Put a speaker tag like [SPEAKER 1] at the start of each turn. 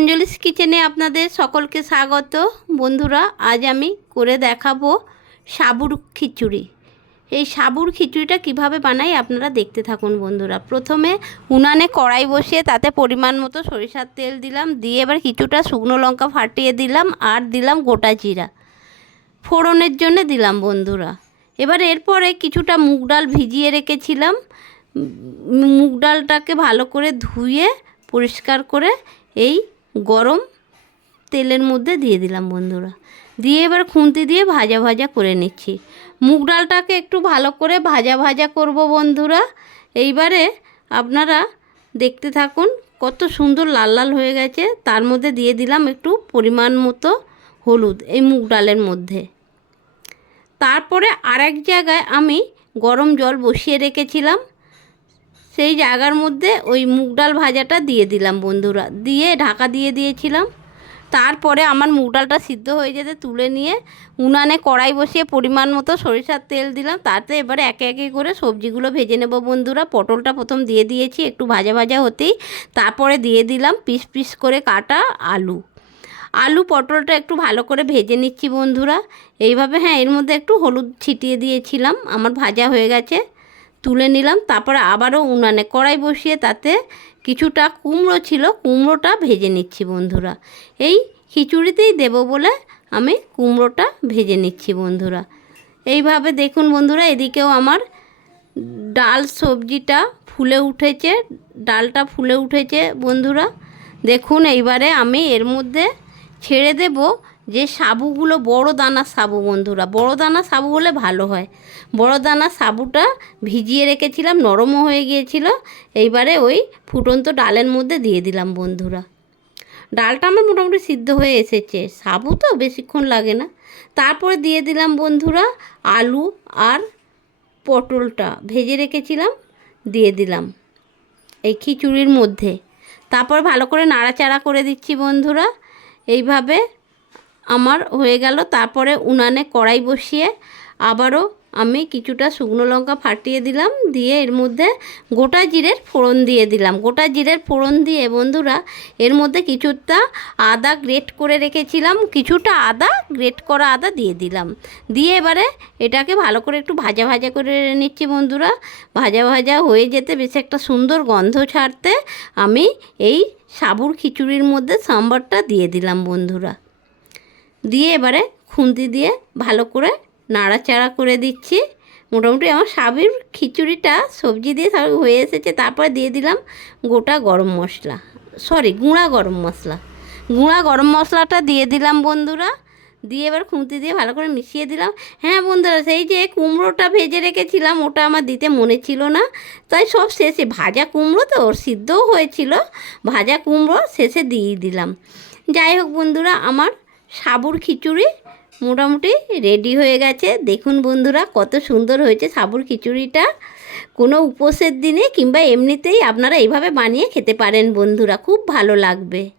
[SPEAKER 1] অঞ্জলিস কিচেনে আপনাদের সকলকে স্বাগত। বন্ধুরা, আজ আমি করে দেখাবো সাবুর খিচুড়ি। এই সাবুর খিচুড়িটা কীভাবে বানাই আপনারা দেখতে থাকুন বন্ধুরা। প্রথমে উনানে কড়াই বসিয়ে তাতে পরিমাণ মতো সরিষার তেল দিলাম, দিয়ে এবার কিছুটা শুকনো লঙ্কা ফাটিয়ে দিলাম আর দিলাম গোটা জিরা। ফোড়নের জন্য দিলাম বন্ধুরা। এবার এরপরে কিছুটা মুগ ডাল ভিজিয়ে রেখেছিলাম। মুগ ডালটাকে ভালো করে ধুয়ে পরিষ্কার করে এই গরম তেলের মধ্যে দিয়ে দিলাম বন্ধুরা। দিয়ে এবার খুন্তি দিয়ে ভাজা ভাজা করে নিচ্ছি। মুগ ডালটাকে একটু ভালো করে ভাজা ভাজা করব বন্ধুরা। এইবারে আপনারা দেখতে থাকুন, কত সুন্দর লাল লাল হয়ে গেছে। তার মধ্যে দিয়ে দিলাম একটু পরিমাণ মতো হলুদ এই মুগ ডালের মধ্যে। তারপরে আরেক জায়গায় আমি গরম জল বসিয়ে রেখেছিলাম। সেই জায়গার মধ্যে ওই মুগ ডাল ভাজাটা দিয়ে দিলাম বন্ধুরা। দিয়ে ঢাকা দিয়ে দিয়েছিলাম। তারপরে আমার মুগ ডালটা সিদ্ধ হয়ে যেতে তুলে নিয়ে উনানে কড়াই বসিয়ে পরিমাণ মতো সরিষার তেল দিলাম। তাতে এবারে একে একে করে সবজিগুলো ভেজে নেব বন্ধুরা। পটলটা প্রথম দিয়ে দিয়েছি, একটু ভাজা ভাজা হতেই। তারপরে দিয়ে দিলাম পিস পিস করে কাটা আলু। আলু পটলটা একটু ভালো করে ভেজে নিচ্ছি বন্ধুরা। এইভাবে হ্যাঁ এর মধ্যে একটু হলুদ ছিটিয়ে দিয়েছিলাম। আমার ভাজা হয়ে গেছে। তুলে নিলাম, তারপরে আবারও উনানে কড়াই বসিয়ে তাতে কিছুটা কুমড়ো ছিল, কুমড়োটা ভেজে নিচ্ছি বন্ধুরা। এই খিচুড়িতেই দেব বলে আমি কুমড়োটা ভেজে নিচ্ছি বন্ধুরা। এইভাবে দেখুন বন্ধুরা, এদিকেও আমার ডাল সবজিটা ফুলে উঠেছে, ডালটা ফুলে উঠেছে বন্ধুরা। দেখুন, এইবারে আমি এর মধ্যে ছেড়ে দেব যে সাবুগুলো বড় দানা সাবু বন্ধুরা বড় দানা সাবু হলে ভালো হয়। বড় দানা সাবুটা ভিজিয়ে রেখেছিলাম, নরমও হয়ে গিয়েছিল। এইবারে ওই ফুটন্ত ডালের মধ্যে দিয়ে দিলাম বন্ধুরা। ডালটা আমার মোটামুটি সিদ্ধ হয়ে এসেছে। সাবু তো বেশিক্ষণ লাগে না। তারপরে দিয়ে দিলাম বন্ধুরা আলু আর পটলটা ভেজে রেখেছিলাম, দিয়ে দিলাম এই খিচুড়ির মধ্যে। তারপর ভালো করে নাড়াচাড়া করে দিচ্ছি বন্ধুরা। এইভাবে আমার হয়ে গেল। তারপরে উনানে কড়াই বসিয়ে আবারও আমি কিছুটা শুকনো লঙ্কা ফাটিয়ে দিলাম। দিয়ে এর মধ্যে গোটা জিরের ফোড়ন দিয়ে দিলাম। গোটা জিরের ফোড়ন দিয়ে বন্ধুরা, এর মধ্যে কিছুটা আদা গ্রেট করে রেখেছিলাম। কিছুটা আদা, গ্রেট করা আদা দিয়ে দিলাম। দিয়ে এবারে এটাকে ভালো করে একটু ভাজা ভাজা করে নিচ্ছি বন্ধুরা। ভাজা ভাজা হয়ে যেতে বেশ একটা সুন্দর গন্ধ ছাড়তে আমি এই সাবুর খিচুড়ির মধ্যে সাম্বারটা দিয়ে দিলাম বন্ধুরা। দিয়ে এবারে খুন্তি দিয়ে ভালো করে নাড়াচাড়া করে দিচ্ছি। মোটামুটি আমার সাবির খিচুড়িটা সবজি দিয়ে সব হয়ে এসেছে, তারপরে দিয়ে দিলাম গোটা গরম মশলা। সরি গুঁড়া গরম মশলা। গুঁড়া গরম মশলাটা দিয়ে দিলাম বন্ধুরা। দিয়ে এবার খুন্তি দিয়ে ভালো করে মিশিয়ে দিলাম। হ্যাঁ বন্ধুরা, সেই যে কুমড়োটা ভেজে রেখেছিলাম, ওটা আমার দিতে মনে ছিল না। তাই সব শেষে ভাজা কুমড়ো তো ওর সিদ্ধও হয়েছিল, ভাজা কুমড়ো শেষে দিয়ে দিলাম। যাই হোক বন্ধুরা, আমার সাবুর খিচুড়ি মোটামুটি রেডি হয়ে গেছে। দেখুন বন্ধুরা, কত সুন্দর হয়েছে সাবুর খিচুড়িটা। কোনো উপোসের দিনে কিংবা এমনিতেই আপনারা এইভাবে বানিয়ে খেতে পারেন বন্ধুরা, খুব ভালো লাগবে।